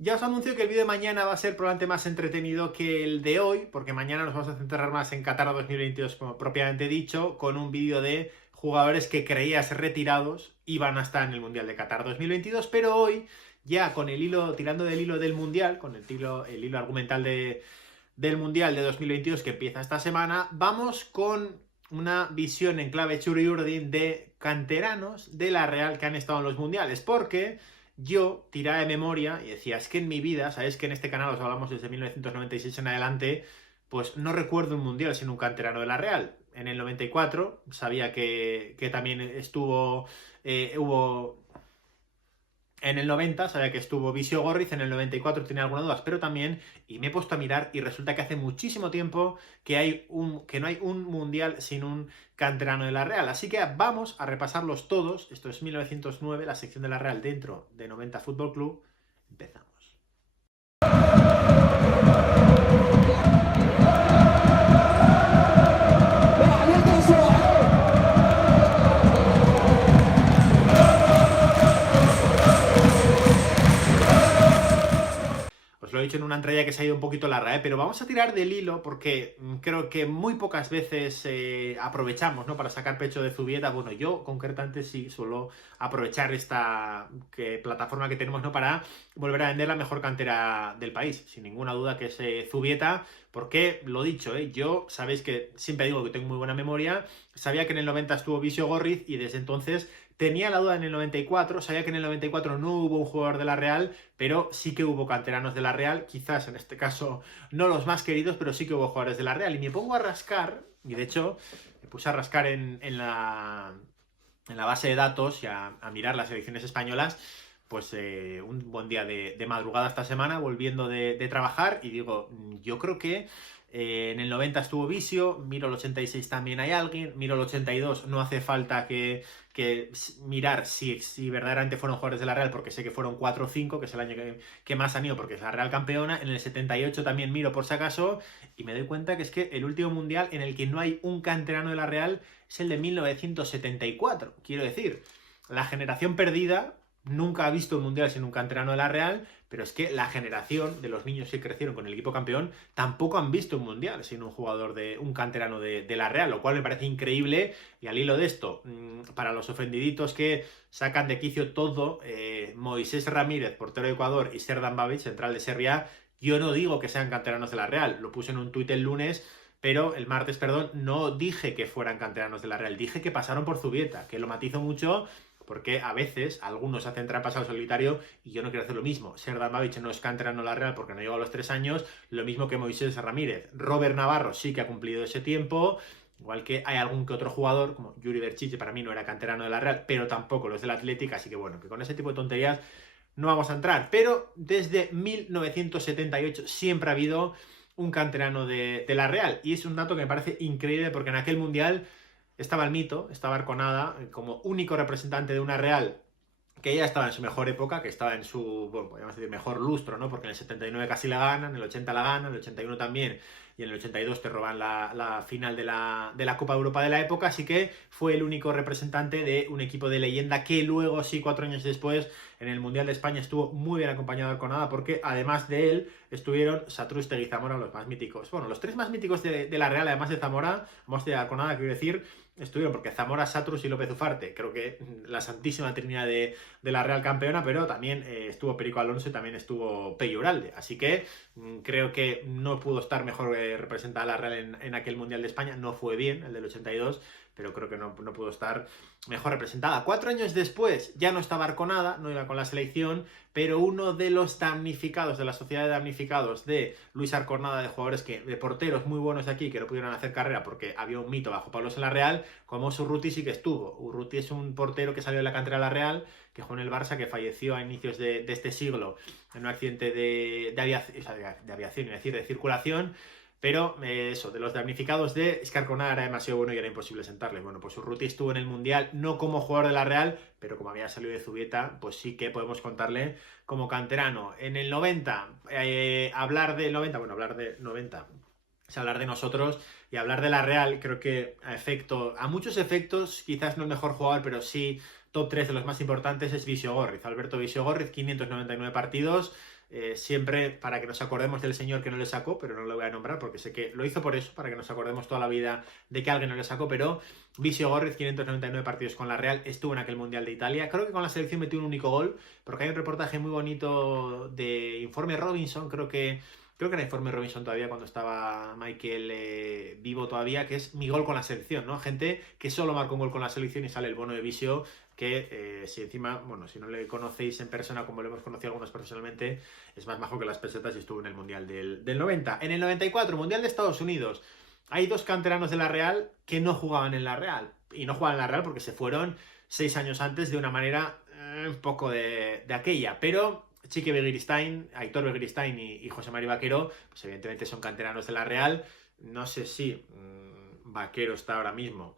Ya os anuncio que el vídeo de mañana va a ser probablemente más entretenido que el de hoy, porque mañana nos vamos a centrar más en Qatar 2022, como propiamente dicho, con un vídeo de jugadores que creías retirados iban a estar en el Mundial de Qatar 2022, pero hoy, ya con el hilo, tirando del hilo del Mundial, con el hilo argumental del Mundial de 2022 que empieza esta semana, vamos con una visión en clave Churi Urdin de canteranos de la Real que han estado en los Mundiales, porque yo tiraba de memoria y decía, es que en mi vida, sabéis que en este canal os hablamos desde 1996 en adelante, pues no recuerdo un mundial sin un canterano de la Real. En el 94 sabía que también hubo en el 90 sabía que estuvo Visio Gorriz, en el 94 tenía algunas dudas, pero también, y me he puesto a mirar, y resulta que hace muchísimo tiempo que no hay un mundial sin un canterano de la Real. Así que vamos a repasarlos todos. Esto es 1909, la sección de la Real dentro de 90 Fútbol Club. Empezamos. Os lo he dicho en una entrada que se ha ido un poquito larga, pero vamos a tirar del hilo porque creo que muy pocas veces aprovechamos, ¿no?, para sacar pecho de Zubieta. Bueno, yo concretamente sí suelo aprovechar esta plataforma que tenemos, ¿no?, para volver a vender la mejor cantera del país. Sin ninguna duda que es Zubieta, porque lo dicho, yo sabéis que siempre digo que tengo muy buena memoria. Sabía que en el 90 estuvo Visio Gorriz y desde entonces tenía la duda en el 94, sabía que en el 94 no hubo un jugador de la Real, pero sí que hubo canteranos de la Real, quizás en este caso no los más queridos, pero sí que hubo jugadores de la Real. Y me pongo a rascar, y de hecho me puse a rascar en la base de datos y a mirar las selecciones españolas, pues un buen día de madrugada esta semana, volviendo de trabajar, y digo, yo creo que en el 90 estuvo Visio, miro el 86 también hay alguien, miro el 82, no hace falta que mirar si verdaderamente fueron jugadores de la Real, porque sé que fueron 4 o 5, que es el año que más han ido, porque es la Real campeona. En el 78 también miro por si acaso, y me doy cuenta que es que el último mundial en el que no hay un canterano de la Real es el de 1974. Quiero decir, la generación perdida nunca ha visto un mundial sin un canterano de la Real, pero es que la generación de los niños que crecieron con el equipo campeón tampoco han visto un mundial sin un jugador un canterano de la Real, lo cual me parece increíble. Y al hilo de esto, para los ofendiditos que sacan de quicio todo, Moisés Ramírez, portero de Ecuador, y Serdan Babic, central de Serie A, yo no digo que sean canteranos de la Real, lo puse en un tuit el lunes, pero el martes, perdón, no dije que fueran canteranos de la Real, dije que pasaron por Zubieta, que lo matizo mucho porque a veces algunos hacen trampas al solitario y yo no quiero hacer lo mismo. Serdan Babic no es canterano de la Real porque no llegó a los 3 años, lo mismo que Moisés Ramírez. Robert Navarro sí que ha cumplido ese tiempo, igual que hay algún que otro jugador, como Yuri Berchiche, para mí no era canterano de la Real, pero tampoco los del Atlético, así que bueno, que con ese tipo de tonterías no vamos a entrar. Pero desde 1978 siempre ha habido un canterano de la Real, y es un dato que me parece increíble porque en aquel Mundial estaba el mito, estaba Arconada como único representante de una Real que ya estaba en su mejor época, que estaba en su, bueno, podríamos decir, mejor lustro, ¿no? Porque en el 79 casi la ganan, en el 80 la ganan, en el 81 también, y en el 82 te roban la final de la Copa de Europa de la época, así que fue el único representante de un equipo de leyenda que luego, sí, 4 años después, en el Mundial de España estuvo muy bien acompañado de Arconada, porque además de él estuvieron Satrústegui y Zamora, los más míticos. Bueno, los 3 más míticos de la Real, además de Zamora, además de Arconada, quiero decir, estuvieron porque Zamora, Satrus y López Ufarte, creo que la santísima trinidad de la Real campeona, pero también estuvo Perico Alonso y también estuvo Pello Uralde, así que creo que no pudo estar mejor representada la Real en aquel Mundial de España. No fue bien el del 82, pero creo que no pudo estar mejor representada. 4 años después ya no estaba Arconada, no iba con la selección, pero uno de los damnificados, de la sociedad de damnificados de Luis Arconada, de jugadores de porteros muy buenos de aquí que no pudieron hacer carrera porque había un mito bajo palos en la Real, como Urruti sí que estuvo. Urruti es un portero que salió de la cantera de la Real, que jugó en el Barça, que falleció a inicios de este siglo en un accidente de aviación, es decir, de circulación. Pero eso, de los damnificados es que Arconada era demasiado bueno y era imposible sentarle. Bueno, pues Urruti estuvo en el Mundial, no como jugador de la Real, pero como había salido de Zubieta, pues sí que podemos contarle como canterano. En el 90, hablar del 90, bueno, hablar de 90, es hablar de nosotros y hablar de la Real. Creo que a muchos efectos, quizás no el mejor jugador, pero sí top 3 de los más importantes es Visio Gorriz. Alberto Visio Gorriz, 599 partidos, siempre para que nos acordemos del señor que no le sacó, pero no lo voy a nombrar porque sé que lo hizo por eso, para que nos acordemos toda la vida de que alguien no le sacó, pero Visio Gómez, 599 partidos con la Real, estuvo en aquel Mundial de Italia. Creo que con la selección metió un único gol, porque hay un reportaje muy bonito de Informe Robinson, creo que era Informe Robinson todavía cuando estaba Michael vivo todavía, que es mi gol con la selección, ¿no? Gente que solo marcó un gol con la selección y sale el bono de Visio, que si encima, bueno, si no le conocéis en persona como lo hemos conocido algunos personalmente, es más majo que las pesetas y estuvo en el Mundial del 90. En el 94, Mundial de Estados Unidos, hay dos canteranos de la Real que no jugaban en la Real. Y no jugaban en la Real porque se fueron 6 años antes de una manera un poco de aquella. Pero Chiqui Begiristain, Aitor Begiristain y José María Vaquero, pues evidentemente son canteranos de la Real. No sé si Vaquero está ahora mismo.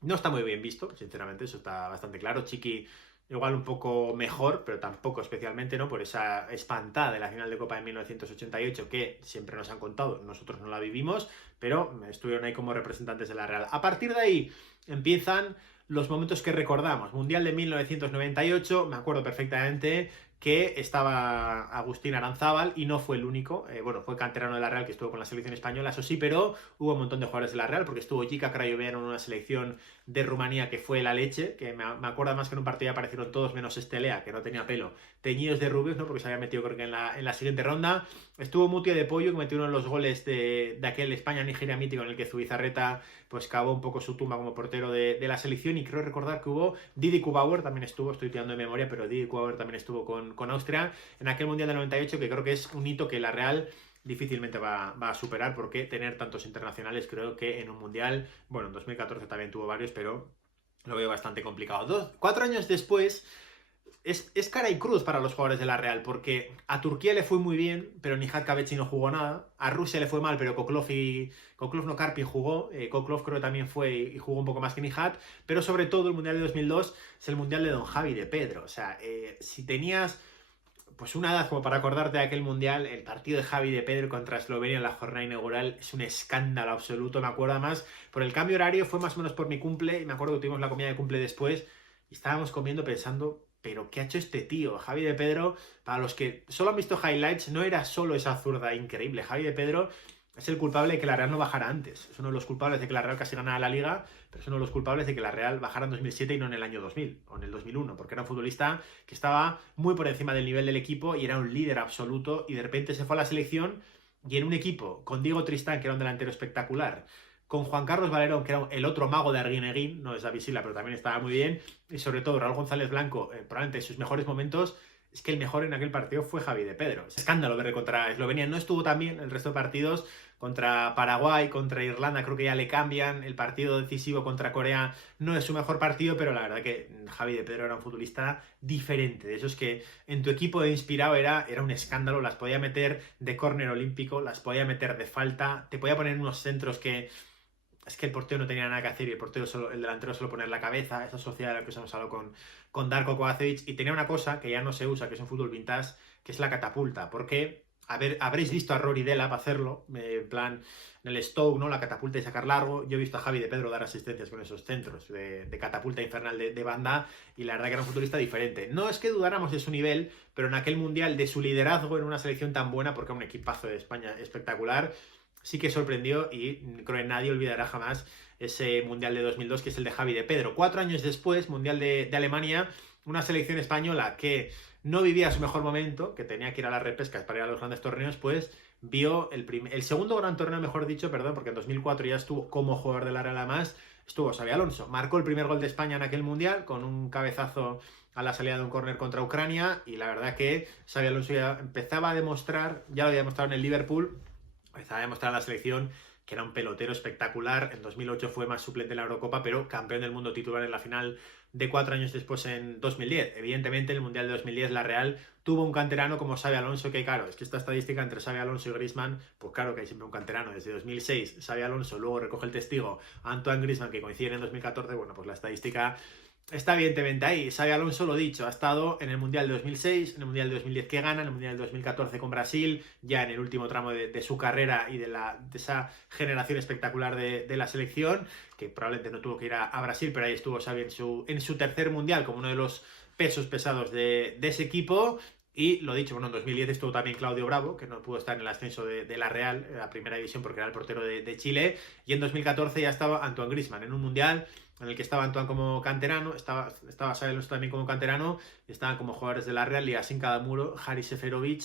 No está muy bien visto, sinceramente, eso está bastante claro. Chiqui igual un poco mejor, pero tampoco especialmente, ¿no? Por esa espantada de la final de Copa de 1988 que siempre nos han contado, nosotros no la vivimos, pero estuvieron ahí como representantes de la Real. A partir de ahí empiezan los momentos que recordamos. Mundial de 1998, me acuerdo perfectamente que estaba Agustín Aranzábal y no fue el único, bueno, fue canterano de la Real que estuvo con la selección española, eso sí, pero hubo un montón de jugadores de la Real, porque estuvo Jica Crayoveanu en una selección de Rumanía que fue la leche, que me acuerdo más que en un partido aparecieron todos menos Estelea, que no tenía pelo, teñidos de rubios, ¿no? Porque se había metido creo que en la siguiente ronda. Estuvo Mutia de Pollo, que metió uno de los goles de aquel España-Nigeria mítico en el que Zubizarreta pues cavó un poco su tumba como portero de la selección, y creo recordar que hubo Didi Kubauer también estuvo, estoy tirando de memoria, pero Didi Kubauer también estuvo con Austria en aquel Mundial del 98, que creo que es un hito que la Real difícilmente va a superar, porque tener tantos internacionales creo que en un Mundial, bueno, en 2014 también tuvo varios, pero lo veo bastante complicado. 4 años después es cara y cruz para los jugadores de la Real, porque a Turquía le fue muy bien, pero Nihat Kaveci no jugó nada. A Rusia le fue mal, pero Koklov no, Karpin jugó. Koklov creo que también fue y jugó un poco más que Nihat. Pero sobre todo el Mundial de 2002 es el Mundial de Don Javi de Pedro. O sea, si tenías pues una edad como para acordarte de aquel Mundial, el partido de Javi de Pedro contra Eslovenia en la jornada inaugural es un escándalo absoluto. Me acuerdo más por el cambio horario, fue más o menos por mi cumple, y me acuerdo que tuvimos la comida de cumple después y estábamos comiendo pensando, pero ¿qué ha hecho este tío? Javi de Pedro, para los que solo han visto highlights, no era solo esa zurda increíble. Javi de Pedro es el culpable de que la Real no bajara antes. Es uno de los culpables de que la Real casi ganara la Liga, pero es uno de los culpables de que la Real bajara en 2007 y no en el año 2000 o en el 2001, porque era un futbolista que estaba muy por encima del nivel del equipo y era un líder absoluto, y de repente se fue a la selección y en un equipo con Diego Tristán, que era un delantero espectacular, con Juan Carlos Valerón, que era el otro mago de Arguineguín, no es David Silva, pero también estaba muy bien, y sobre todo Raúl González Blanco, probablemente en sus mejores momentos. Es que el mejor en aquel partido fue Javi de Pedro. Es escándalo ver contra Eslovenia. No estuvo tan bien el resto de partidos. Contra Paraguay, contra Irlanda, creo que ya le cambian. El partido decisivo contra Corea no es su mejor partido, pero la verdad que Javi de Pedro era un futbolista diferente. De esos que en tu equipo de inspirado era un escándalo. Las podía meter de córner olímpico, las podía meter de falta. Te podía poner unos centros que es que el portero no tenía nada que hacer, y el delantero solo poner la cabeza. Esa sociedad de la que hemos hablado con Darko Kovacevic. Y tenía una cosa que ya no se usa, que es un fútbol vintage, que es la catapulta. Porque habréis visto a Rory Delap hacerlo, en plan en el Stoke, ¿no? La catapulta y sacar largo. Yo he visto a Javi de Pedro dar asistencias con esos centros de catapulta infernal de banda, y la verdad que era un futbolista diferente. No es que dudáramos de su nivel, pero en aquel Mundial, de su liderazgo en una selección tan buena, porque era un equipazo de España espectacular, sí que sorprendió, y creo que nadie olvidará jamás ese Mundial de 2002, que es el de Javi de Pedro. 4 años después, Mundial de Alemania, una selección española que no vivía su mejor momento, que tenía que ir a las repescas para ir a los grandes torneos, pues vio el segundo gran torneo, mejor dicho, perdón, porque en 2004 ya estuvo como jugador de la Real, además estuvo Xabi Alonso. Marcó el primer gol de España en aquel Mundial con un cabezazo a la salida de un córner contra Ucrania, y la verdad que Xabi Alonso ya empezaba a demostrar, ya lo había demostrado en el Liverpool, empezaba a demostrar en la selección que era un pelotero espectacular. En 2008 fue más suplente en la Eurocopa, pero campeón del mundo titular en la final de 4 años después, en 2010. Evidentemente, en el Mundial de 2010 la Real tuvo un canterano como Xabi Alonso, que claro, es que esta estadística entre Xabi Alonso y Griezmann, pues claro que hay siempre un canterano. Desde 2006 Xabi Alonso, luego recoge el testigo Antoine Griezmann, que coinciden en 2014, bueno, pues la estadística está evidentemente ahí. Xabi Alonso, lo dicho, ha estado en el Mundial de 2006, en el Mundial de 2010 que gana, en el Mundial de 2014 con Brasil, ya en el último tramo de su carrera y de esa generación espectacular de la selección, que probablemente no tuvo que ir a Brasil, pero ahí estuvo Xavi en su tercer Mundial como uno de los pesos pesados de ese equipo. Y lo dicho, bueno, en 2010 estuvo también Claudio Bravo, que no pudo estar en el ascenso de la Real, la primera división, porque era el portero de Chile. Y en 2014 ya estaba Antoine Griezmann en un mundial en el que estaba Antoine como canterano, estaba Xabi Alonso también como canterano, y estaban como jugadores de la Real, y así en cada muro, Haris Seferovic.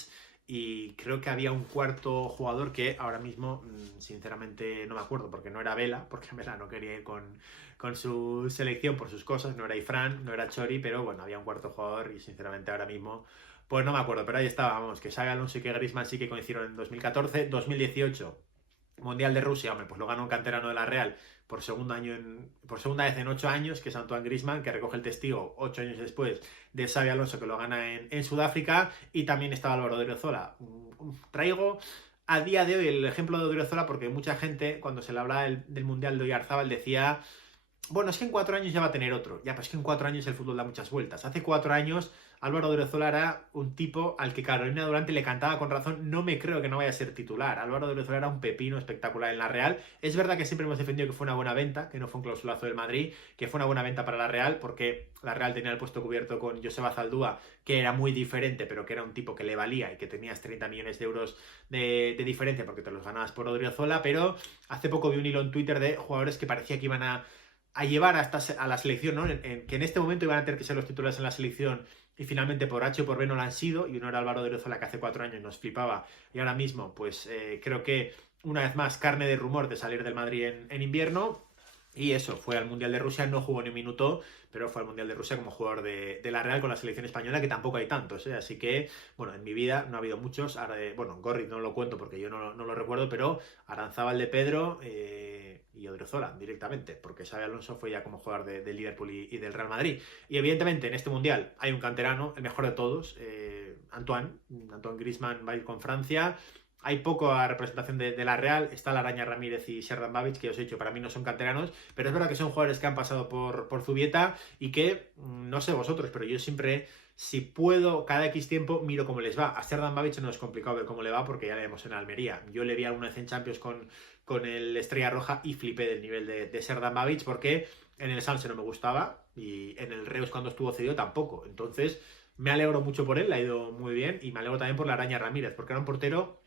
Y creo que había un cuarto jugador que ahora mismo, sinceramente, no me acuerdo, porque no era Vela, porque Vela no quería ir con su selección por sus cosas, no era Ifran, no era Chori, pero bueno, había un cuarto jugador y sinceramente ahora mismo pues no me acuerdo, pero ahí estábamos, que Xabi Alonso y que Griezmann sí que coincidieron en 2014, 2018, Mundial de Rusia, hombre, pues lo ganó un canterano de la Real por por segunda vez en 8 años, que es Antoine Griezmann, que recoge el testigo 8 años después de Xabi Alonso, que lo gana en Sudáfrica, y también estaba Álvaro de Odriozola. Traigo a día de hoy el ejemplo de Odriozola porque mucha gente, cuando se le hablaba del Mundial de Oyarzábal, decía: bueno, es que en 4 años ya va a tener otro. Ya, pero es que en 4 años el fútbol da muchas vueltas. Hace 4 años Álvaro Odriozola era un tipo al que Carolina Durante le cantaba con razón: no me creo que no vaya a ser titular. Álvaro Odriozola era un pepino espectacular en la Real. Es verdad que siempre hemos defendido que fue una buena venta, que no fue un clausulazo del Madrid, que fue una buena venta para la Real, porque la Real tenía el puesto cubierto con Joseba Zaldúa, que era muy diferente, pero que era un tipo que le valía y que tenías 30 millones de euros de diferencia porque te los ganabas por Odriozola. Pero hace poco vi un hilo en Twitter de jugadores que parecía que iban a llevar a la selección, ¿no? Que en este momento iban a tener que ser los titulares en la selección y finalmente por H o por B no lo han sido, y uno era Álvaro de Odriozola, que hace 4 años nos flipaba, y ahora mismo pues creo que una vez más carne de rumor de salir del Madrid en invierno. Y eso, fue al Mundial de Rusia, no jugó ni un minuto, pero fue al Mundial de Rusia como jugador de la Real con la selección española, que tampoco hay tantos, ¿eh? Así que, bueno, en mi vida no ha habido muchos. Ahora, bueno, Gorri no lo cuento porque yo no lo recuerdo, pero Aranzábal de Pedro y Odriozola directamente, porque Xabi Alonso fue ya como jugador de Liverpool y del Real Madrid. Y evidentemente en este Mundial hay un canterano, el mejor de todos, Antoine Griezmann va a ir con Francia. Hay poca representación de la Real. Está la Araña Ramírez y Serdar Babic, que os he dicho, para mí no son canteranos, pero es verdad que son jugadores que han pasado por Zubieta y que, no sé vosotros, pero yo siempre, si puedo, cada X tiempo miro cómo les va. A Serdar Babic no es complicado ver cómo le va porque ya le vemos en Almería. Yo le vi alguna vez en Champions con el Estrella Roja y flipé del nivel de Serdar Babic, porque en el Sanse no me gustaba y en el Reus, cuando estuvo cedido, tampoco. Entonces me alegro mucho por él, le ha ido muy bien, y me alegro también por la Araña Ramírez, porque era un portero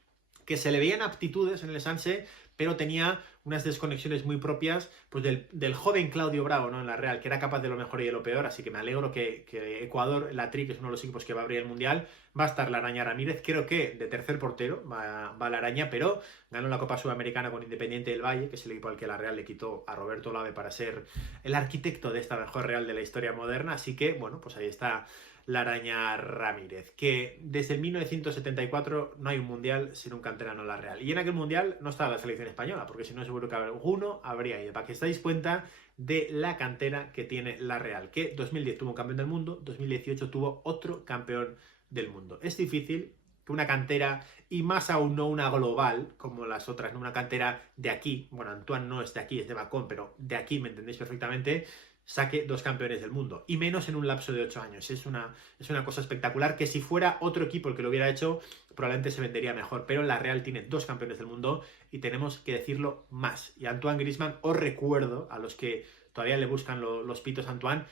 que se le veían aptitudes en el Sanse, pero tenía unas desconexiones muy propias pues del joven Claudio Bravo, ¿no? En la Real, que era capaz de lo mejor y de lo peor. Así que me alegro que Ecuador, la Tri, que es uno de los equipos que va a abrir el Mundial, va a estar la Araña Ramírez. Creo que de tercer portero va la Araña, pero ganó la Copa Sudamericana con Independiente del Valle, que es el equipo al que la Real le quitó a Roberto Lave para ser el arquitecto de esta mejor Real de la historia moderna. Así que, bueno, pues ahí está la Araña Ramírez, que desde el 1974 no hay un mundial sin un canterano en la Real. Y en aquel mundial no estaba la selección española, porque si no seguro que alguno habría ido, para que os dais cuenta de la cantera que tiene la Real, que 2010 tuvo un campeón del mundo, 2018 tuvo otro campeón del mundo. Es difícil que una cantera, y más aún no una global como las otras, no una cantera de aquí, bueno, Antoine no es de aquí, es de Macón, pero de aquí me entendéis perfectamente, saque 2 campeones del mundo, y menos en un lapso de 8 años. Es una cosa espectacular, que si fuera otro equipo el que lo hubiera hecho, probablemente se vendería mejor, pero la Real tiene 2 campeones del mundo y tenemos que decirlo más. Y Antoine Griezmann, os recuerdo, a los que todavía le buscan los pitos a Antoine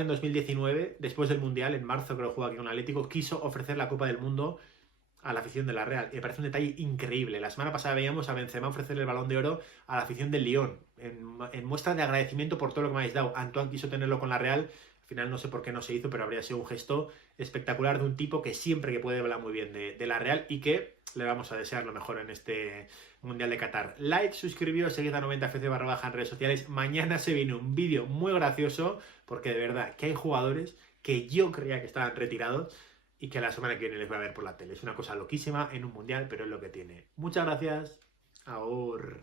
en 2019, después del Mundial, en marzo creo que jugó aquí con Atlético, quiso ofrecer la Copa del Mundo a la afición de la Real. Y me parece un detalle increíble. La semana pasada veíamos a Benzema ofrecerle el Balón de Oro a la afición del Lyon, en muestra de agradecimiento por todo lo que me habéis dado. Antoine quiso tenerlo con la Real. Al final no sé por qué no se hizo, pero habría sido un gesto espectacular de un tipo que siempre que puede hablar muy bien de la Real, y que le vamos a desear lo mejor en este Mundial de Qatar. Like, suscribíos, seguid a 90fc en redes sociales. Mañana se viene un vídeo muy gracioso, porque de verdad que hay jugadores que yo creía que estaban retirados y que la semana que viene les voy a ver por la tele. Es una cosa loquísima en un mundial, pero es lo que tiene. Muchas gracias. Ahora.